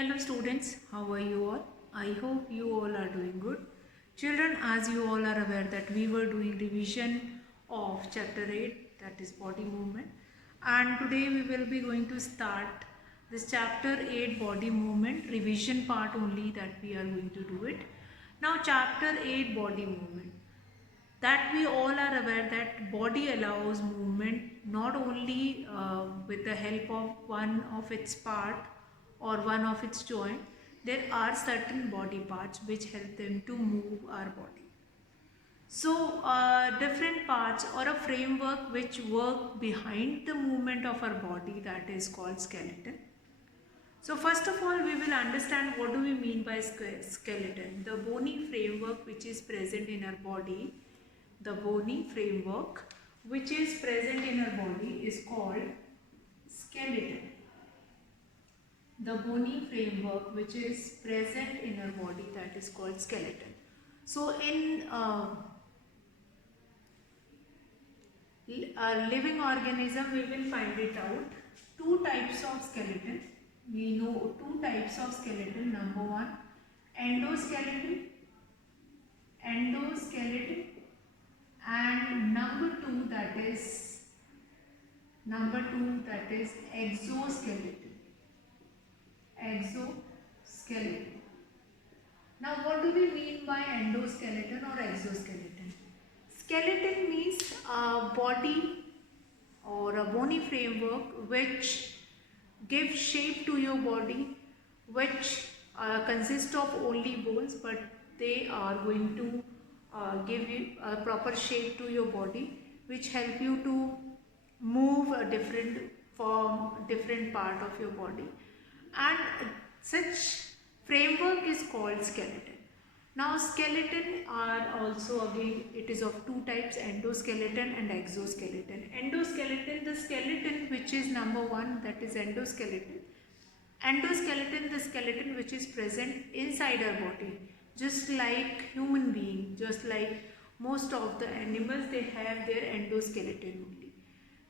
Hello students, how are you all? I hope you all are doing good. Children, as you all are aware that we were doing revision of chapter 8, that is body movement, and today we will be going to start this chapter 8 body movement revision part only, that we are going to do it. Now chapter 8 body movement, that we all are aware that body allows movement not only with the help of one of its part or one of its joint. There are certain body parts which help them to move our body. So different parts or a framework which work behind the movement of our body, that is called skeleton. So first of all, we will understand what do we mean by skeleton. The bony framework which is present in our body, the bony framework which is present in our body is called skeleton. The bony framework which is present in our body, that is called skeleton. So in a living organism, we will find it out. Two types of skeleton. We know two types of skeleton. Number one, endoskeleton, and number two, that is exoskeleton. Now what do we mean by endoskeleton or exoskeleton? Skeleton means a body or a bony framework which gives shape to your body, which consists of only bones, but they are going to give you a proper shape to your body, which help you to move a different part of your body, and such framework is called skeleton. Now skeleton are also, again, it is of two types, endoskeleton and exoskeleton. Endoskeleton, the skeleton which is number one, that is endoskeleton. Endoskeleton, the skeleton which is present inside our body, just like human being, just like most of the animals, they have their endoskeleton only,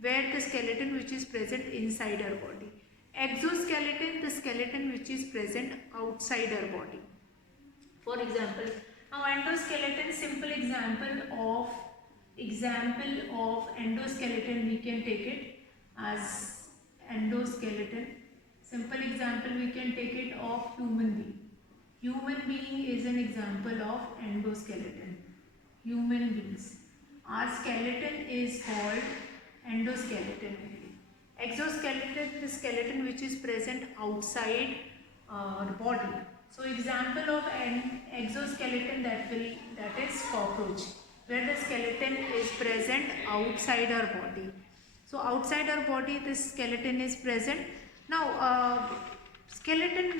where the skeleton which is present inside our body. Exoskeleton, the skeleton which is present outside our body. For example, now endoskeleton, simple example of endoskeleton, we can take it as endoskeleton. Simple example, we can take it of human being. Human being is an example of endoskeleton. Human beings. Our skeleton is called endoskeleton. Exoskeleton, the skeleton which is present outside the body. So example of an exoskeleton, that is cockroach, where the skeleton is present outside our body. So outside our body, this skeleton is present. Now skeleton,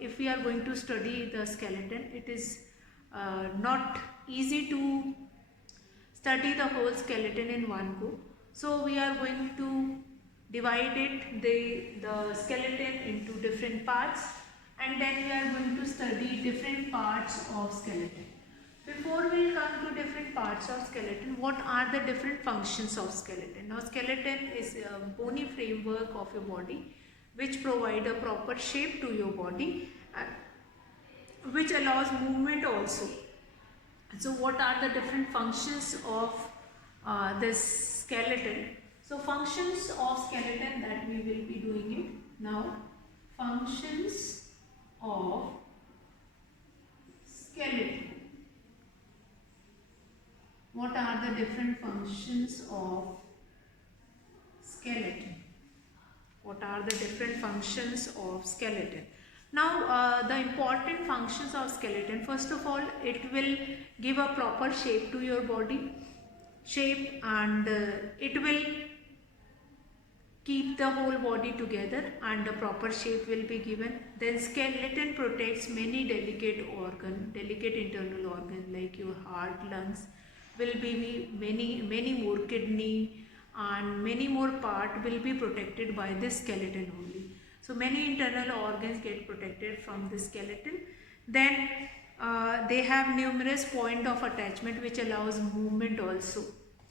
if we are going to study the skeleton, it is not easy to study the whole skeleton in one go. So we are going to divide it, the skeleton, into different parts, and then we are going to study different parts of skeleton. Before we come to different parts of skeleton, what are the different functions of skeleton? Now skeleton is a bony framework of your body which provide a proper shape to your body, which allows movement also. So what are the different functions of this skeleton? So functions of skeleton, that we will be doing it now. Functions of skeleton. What are the different functions of skeleton? What are the different functions of skeleton? Now the important functions of skeleton, first of all, it will give a proper shape to your body, and it will keep the whole body together, and a proper shape will be given. Then skeleton protects many delicate internal organs like your heart, lungs, will be many more, kidney, and many more part will be protected by this skeleton only. So many internal organs get protected from the skeleton. Then they have numerous point of attachment which allows movement also.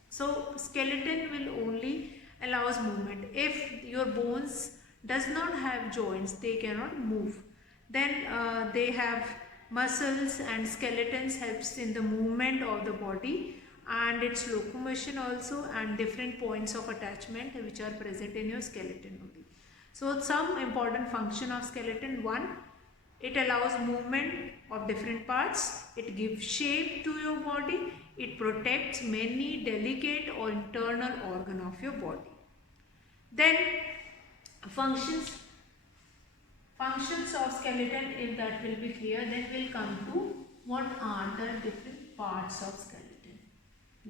So skeleton will only allows movement. If your bones does not have joints, they cannot move. Then they have muscles, and skeletons helps in the movement of the body and its locomotion also, and different points of attachment which are present in your skeleton only. So some important function of skeleton: one, it allows movement of different parts, it gives shape to your body, it protects many delicate or internal organ of your body. Then functions of skeleton, if that will be clear, then we'll come to what are the different parts of skeleton.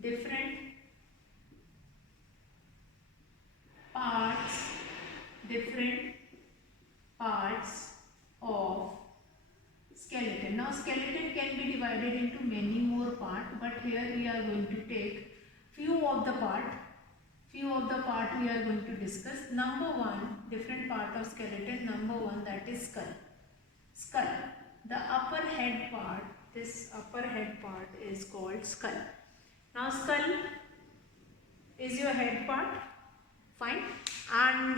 Different parts of skeleton. Now skeleton can be divided into many more parts, but here we are going to take few of the part we are going to discuss. Number one, different part of skeleton. Number one, that is skull. The upper head part, this upper head part is called skull. Now skull is your head part, fine, and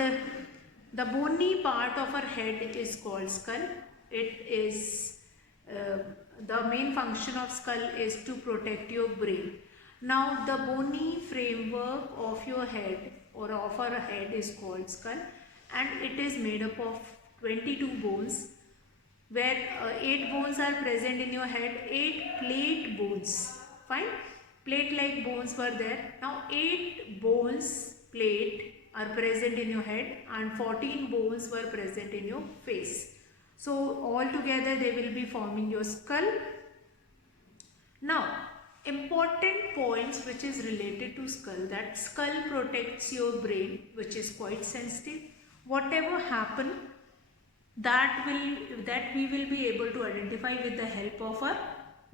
the bony part of our head is called skull. It is the main function of skull is to protect your brain. Now the bony framework of your head or of our head is called skull, and it is made up of 22 bones, where 8 bones are present in your head, 8 plate bones, fine, plate like bones were there. Now 8 bones plate are present in your head and 14 bones were present in your face. So all together they will be forming your skull. Now important points which is related to skull, that skull protects your brain, which is quite sensitive. Whatever happen, that we will be able to identify with the help of our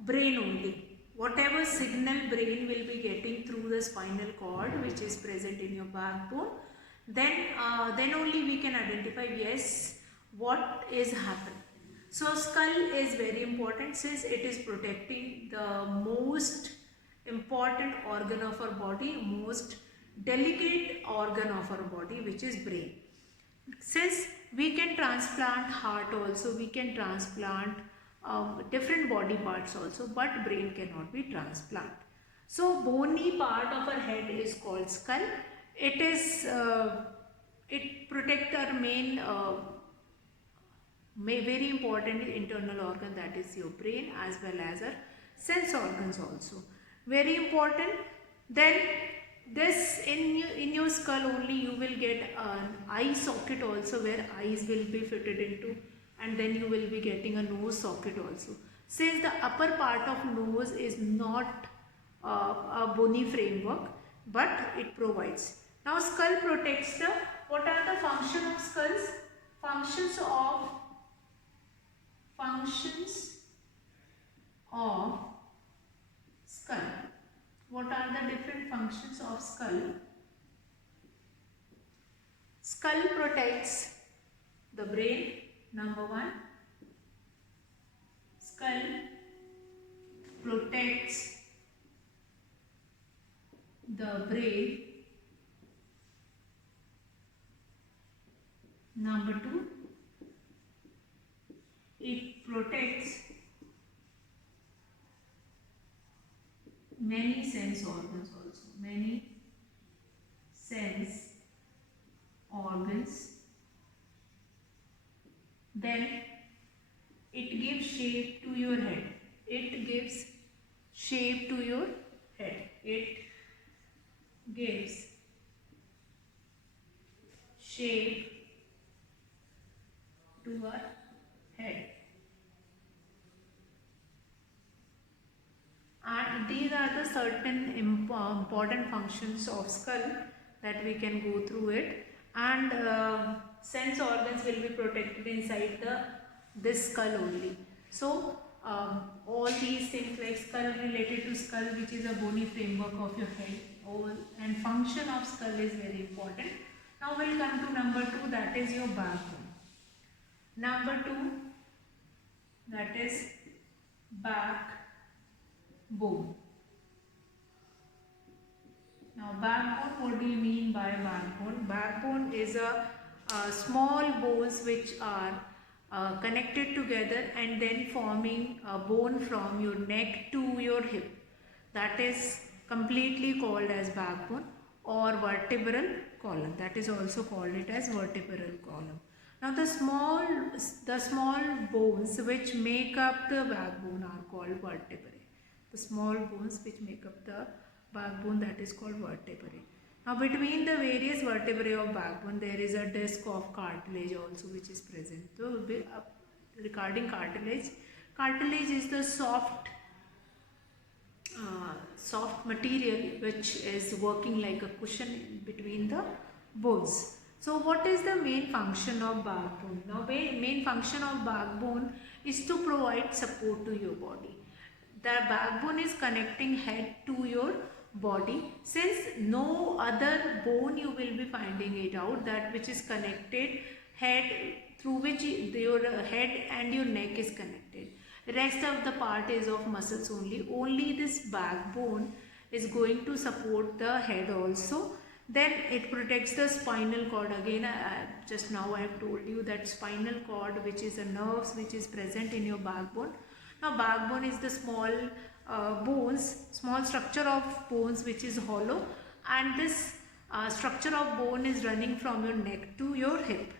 brain only. Whatever signal brain will be getting through the spinal cord which is present in your backbone, then only we can identify, yes, what is happening. So skull is very important since it is protecting the most important organ of our body, most delicate organ of our body, which is brain. Since we can transplant heart also, we can transplant different body parts also, but brain cannot be transplanted. So bony part of our head is called skull. It is it protects our main very important internal organ, that is your brain, as well as our sense organs also. Very important. Then this in your skull only you will get an eye socket also, where eyes will be fitted into, and then you will be getting a nose socket also. Since the upper part of nose is not a bony framework, but it provides. Now skull protects the, what are the functions of skulls? Functions of skull. What are the different functions of skull? Skull protects the brain, number one. Skull protects the brain. Number two, it protects many sense organs also. Many sense organs. Then it gives shape to your head. It gives shape to your head. It gives shape to our head. And these are the certain important functions of skull that we can go through it, and sense organs will be protected inside this skull only. So all these things like skull related to skull, which is a bony framework of your head, and function of skull is very important. Now we'll come to number two, that is your backbone. Number two, that is backbone. Now backbone, what do you mean by backbone? Backbone is a small bones which are connected together and then forming a bone from your neck to your hip. That is completely called as backbone or vertebral column. That is also called it as vertebral column. Now the small bones which make up the backbone are called vertebrae. The small bones which make up the backbone, that is called vertebrae. Now between the various vertebrae of backbone there is a disc of cartilage also which is present. So regarding cartilage, cartilage is the soft material which is working like a cushion between the bones. So what is the main function of backbone? Now main function of backbone is to provide support to your body. The backbone is connecting head to your body. Since no other bone you will be finding it out, that which is connected head, through which your head and your neck is connected. Rest of the part is of muscles only. Only this backbone is going to support the head also. Then it protects the spinal cord. Again, just now I have told you that spinal cord, which is a nerves which is present in your backbone. Now backbone is the small small structure of bones which is hollow, and this structure of bone is running from your neck to your hip.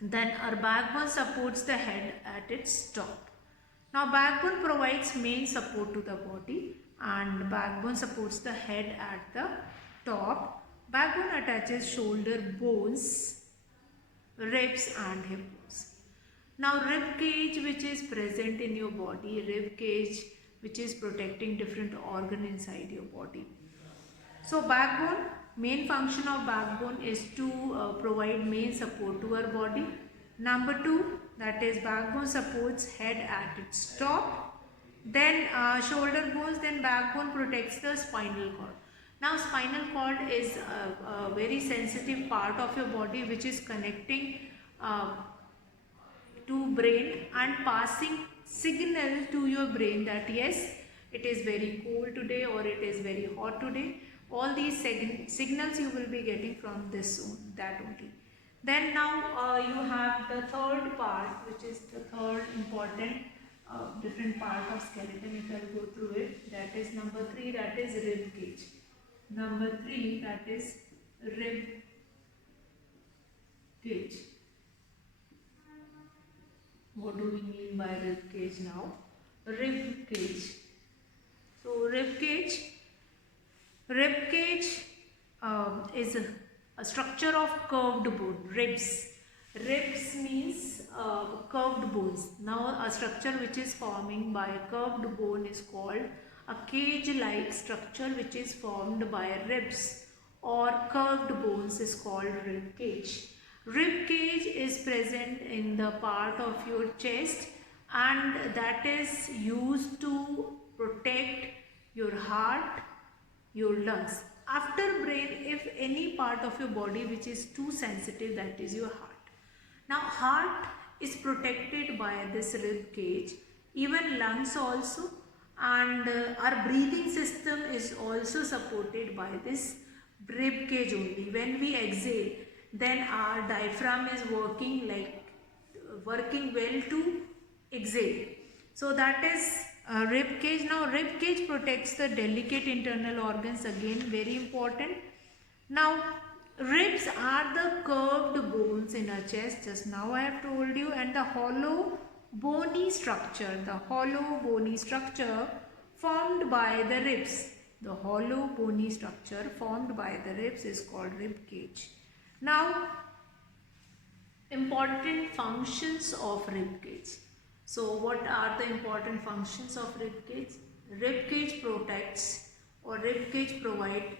Then our backbone supports the head at its top. Now backbone provides main support to the body, and backbone supports the head at the top. Backbone attaches shoulder bones, ribs and hip bones. Now rib cage which is present in your body, rib cage which is protecting different organ inside your body. So backbone, main function of backbone is to provide main support to our body. Number 2, that is backbone supports head at its top. Then shoulder bones, then backbone protects the spinal cord. Now spinal cord is a very sensitive part of your body which is connecting to brain and passing signal to your brain that yes, it is very cold today or it is very hot today. All these signals you will be getting from that only. Then now you have the third part, which is the third important different part of skeleton. If I go through it, that is number 3, that is rib cage. Number 3, that is rib cage. What do we mean by rib cage now? Rib cage. So rib cage is a structure of curved bone. Ribs means curved bones. Now a structure which is forming by a curved bone is called a cage-like structure which is formed by ribs or curved bones is called rib cage. Rib cage is present in the part of your chest, and that is used to protect your heart, your lungs. After brain, if any part of your body which is too sensitive, that is your heart. Now heart is protected by this rib cage, even lungs also, and our breathing system is also supported by this rib cage only. When we exhale, then our diaphragm is working well to exhale. So that is rib cage. Now rib cage protects the delicate internal organs, again very important. Now ribs are the curved bones in our chest, just now I have told you, and the hollow bony structure formed by the ribs. The hollow bony structure formed by the ribs is called rib cage. Now important functions of rib cage. So what are the important functions of rib cage? Rib cage protects, or rib cage provide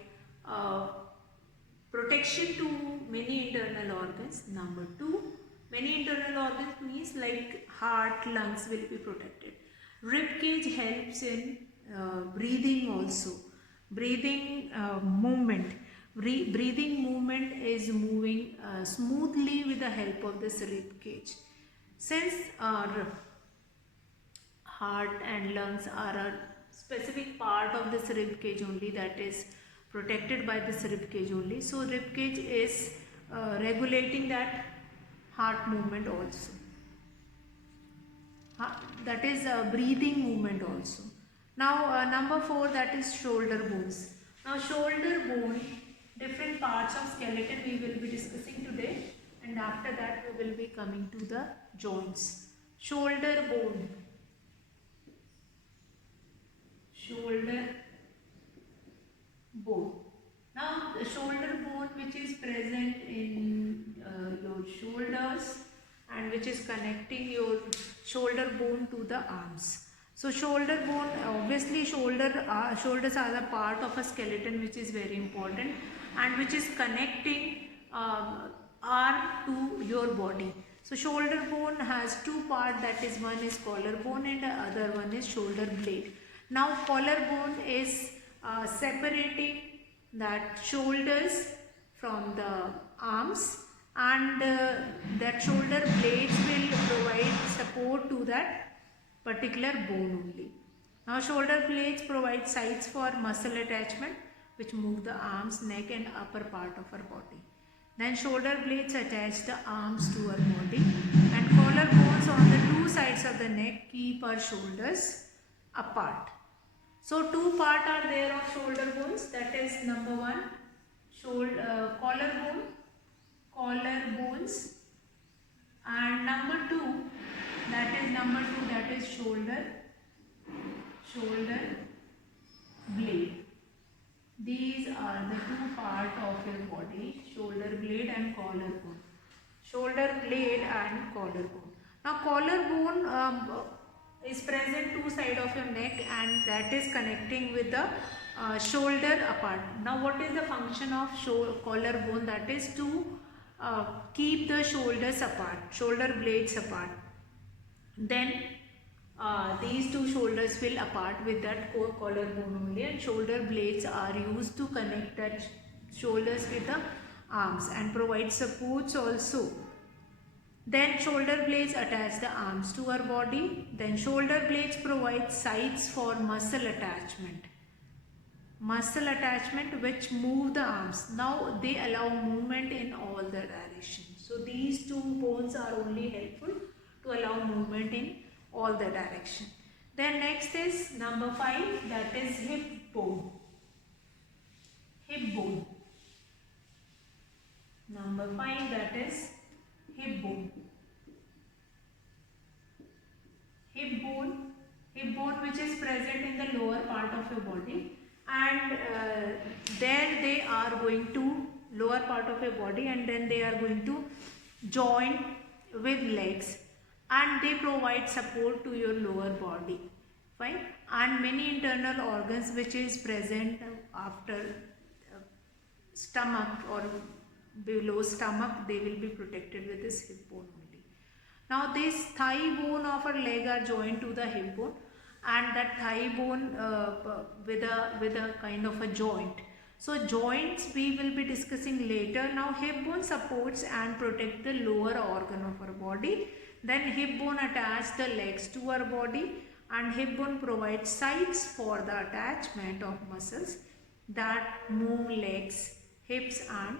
protection to many internal organs. Number 2, many internal organs means like heart, lungs will be protected. Rib cage helps in breathing also. Breathing movement. Breathing movement is moving smoothly with the help of this rib cage. Since our heart and lungs are a specific part of this rib cage only, that is protected by this rib cage only. So rib cage is regulating that heart movement also. That is breathing movement also. Now number 4, that is shoulder bones. Now shoulder bone, different parts of skeleton we will be discussing today, and after that we will be coming to the joints. Shoulder bone. Shoulder bone. Now the shoulder bone which is present in your shoulders and which is connecting your shoulder bone to the arms. So shoulder bone, obviously shoulders are the part of a skeleton which is very important and which is connecting arm to your body. So shoulder bone has two parts, that is, one is collarbone and the other one is shoulder blade. Now collarbone is separating that shoulders from the arms, and that shoulder blades will provide support to that particular bone only. Now shoulder blades provide sides for muscle attachment which move the arms, neck and upper part of our body. Then shoulder blades attach the arms to our body, and collarbones on the two sides of the neck keep our shoulders apart. So two parts are there of shoulder bones, that is number 1 collarbones, and number 2 that is shoulder blade. These are the two parts of your body, shoulder blade and collarbone. Shoulder blade and collarbone. Now collarbone is present two sides of your neck, and that is connecting with the shoulder apart. Now what is the function of collarbone? That is to keep the shoulders apart, shoulder blades apart. Then these two shoulders will apart with that collarbone only, and shoulder blades are used to connect that shoulders with the arms and provide supports also. Then shoulder blades attach the arms to our body. Then shoulder blades provide sides for muscle attachment which move the arms. Now they allow movement in all the directions. So these two bones are only helpful to allow movement in all the direction. Then next is number 5, that is hip bone. Number 5, that is hip bone. Hip bone which is present in the lower part of your body, and there they are going to lower part of your body, and then they are going to join with legs, and they provide support to your lower body. Fine. And many internal organs which is present after stomach or below stomach, they will be protected with this hip bone only. Now this thigh bone of our leg are joined to the hip bone, and that thigh bone with a kind of a joint. So joints we will be discussing later. Now hip bone supports and protect the lower organ of our body. Then hip bone attach the legs to our body, and hip bone provides sides for the attachment of muscles that move legs, hips and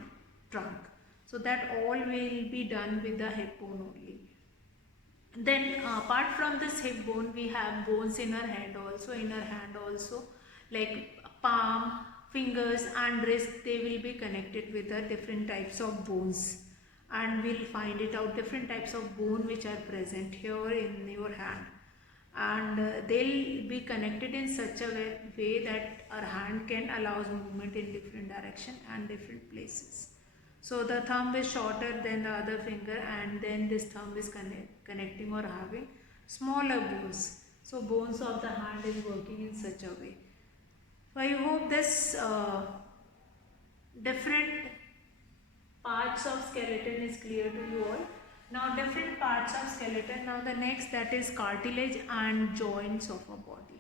trunk. So that all will be done with the hip bone only. Then apart from this hip bone, we have bones in our hand also, like palm, fingers and wrist. They will be connected with the different types of bones, and we'll find it out different types of bone which are present here in your hand, and they'll be connected in such a way that our hand can allow movement in different direction and different places. So the thumb is shorter than the other finger, and then this thumb is connecting or having smaller bones. So bones of the hand is working in such a way. So I hope this different parts of skeleton is clear to you all. Now different parts of skeleton. Now the next, that is cartilage and joints of a body.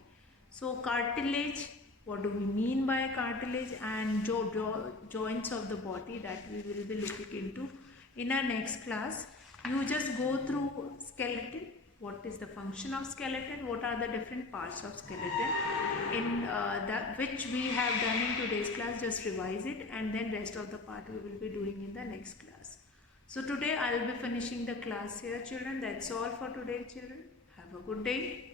So cartilage, what do we mean by cartilage, and joints of the body, that we will be looking into in our next class. You just go through skeleton what is the function of skeleton, what are the different parts of skeleton, in that which we have done in today's class. Just revise it, and then rest of the part we will be doing in the next class. So today I will be finishing the class here, children. That's all for today, children. Have a good day.